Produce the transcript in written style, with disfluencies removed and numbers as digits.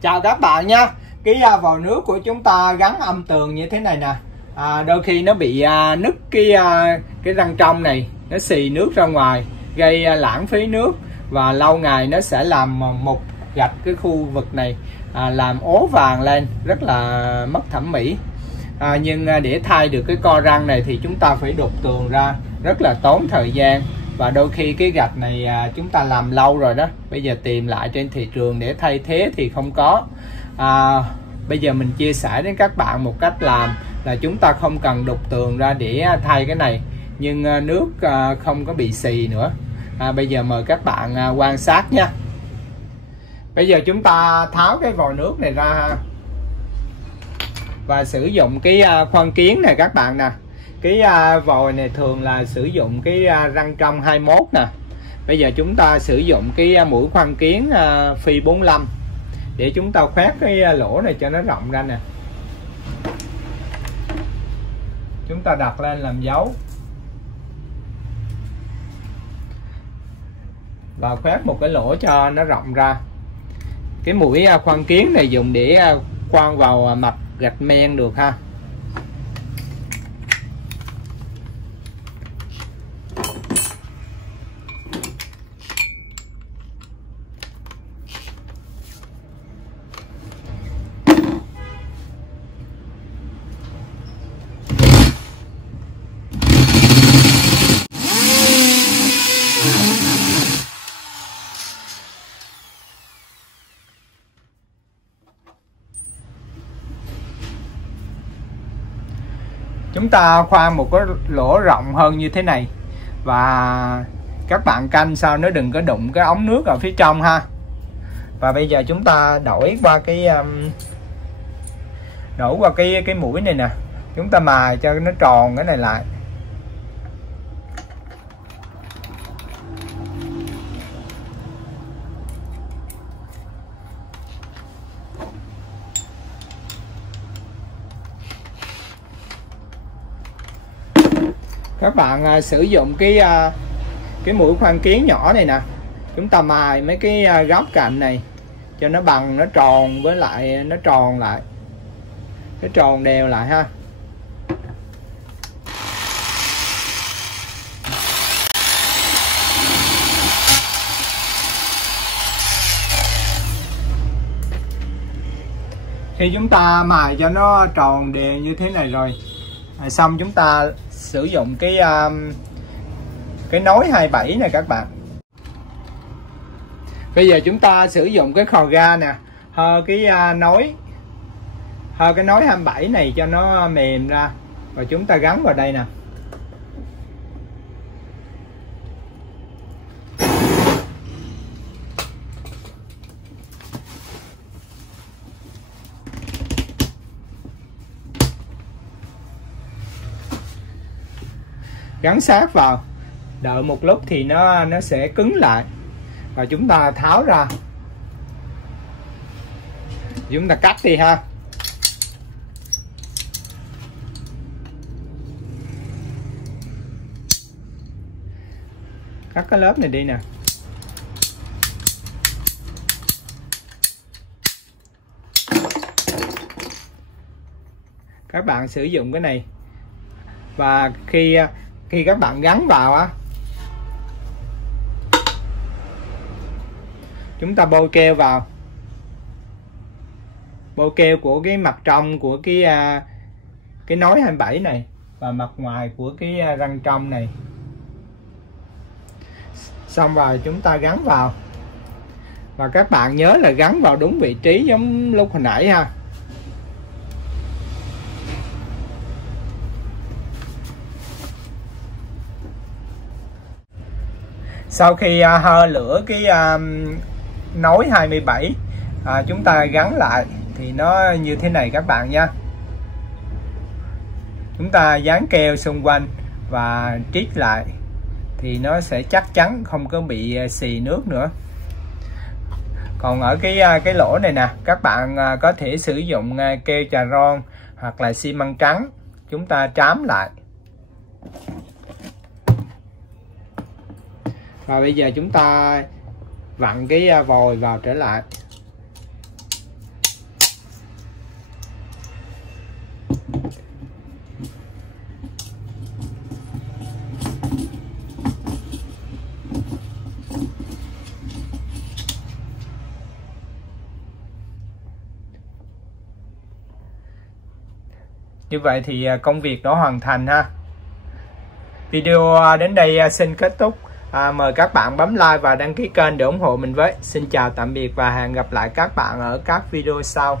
Chào các bạn nha. Cái vòi nước của chúng ta gắn âm tường như thế này nè, đôi khi nó bị nứt cái răng trong này, nó xì nước ra ngoài gây lãng phí nước, và lâu ngày nó sẽ làm mục gạch cái khu vực này, làm ố vàng lên, rất là mất thẩm mỹ. Nhưng để thay được cái co răng này thì chúng ta phải đục tường ra, rất là tốn thời gian, và đôi khi cái gạch này chúng ta làm lâu rồi đó, bây giờ tìm lại trên thị trường để thay thế thì không có. Bây giờ mình chia sẻ đến các bạn một cách làm là chúng ta không cần đục tường ra để thay cái này, nhưng nước không có bị xì nữa. Bây giờ mời các bạn quan sát nha. Bây giờ chúng ta tháo cái vòi nước này ra và sử dụng cái khoan kiến này các bạn nè. Cái vòi này thường là sử dụng cái răng trong 21 nè. Bây giờ chúng ta sử dụng cái mũi khoan kiến phi 45 để chúng ta khoét cái lỗ này cho nó rộng ra nè. Chúng ta đặt lên làm dấu và khoét một cái lỗ cho nó rộng ra. Cái mũi khoan kiến này dùng để khoan vào mặt gạch men được ha. Chúng ta khoan một cái lỗ rộng hơn như thế này, và các bạn canh sao nó đừng có đụng cái ống nước ở phía trong ha. Và bây giờ chúng ta đổi qua cái mũi này nè, chúng ta mài cho nó tròn cái này lại. Các bạn sử dụng cái mũi khoan kiến nhỏ này nè, chúng ta mài mấy cái góc cạnh này cho nó bằng, nó tròn, với lại nó tròn lại, nó tròn đều lại ha. Khi chúng ta mài cho nó tròn đều như thế này rồi, xong chúng ta sử dụng cái nối 27 này các bạn. Bây giờ chúng ta sử dụng cái khò ga nè, hơ cái nối 27 này cho nó mềm ra, và chúng ta gắn vào đây nè. Gắn sát vào, đợi một lúc thì nó sẽ cứng lại, và chúng ta tháo ra, chúng ta cắt đi ha. Cắt cái lớp này đi nè. Các bạn sử dụng cái này, và khi các bạn gắn vào á, chúng ta bôi keo vào, bôi keo của cái mặt trong của cái nối 27 này và mặt ngoài của cái răng trong này. Xong rồi chúng ta gắn vào, và các bạn nhớ là gắn vào đúng vị trí giống lúc hồi nãy ha. Sau khi hơ lửa cái nối 27, chúng ta gắn lại thì nó như thế này các bạn nha. Chúng ta dán keo xung quanh và trít lại thì nó sẽ chắc chắn không có bị xì nước nữa. Còn ở cái lỗ này nè, các bạn có thể sử dụng keo trà ron hoặc là xi măng trắng, chúng ta trám lại. Và bây giờ chúng ta vặn cái vòi vào trở lại. Như vậy thì công việc đã hoàn thành ha. Video đến đây xin kết thúc. Mời các bạn bấm like và đăng ký kênh để ủng hộ mình với. Xin chào tạm biệt và hẹn gặp lại các bạn ở các video sau.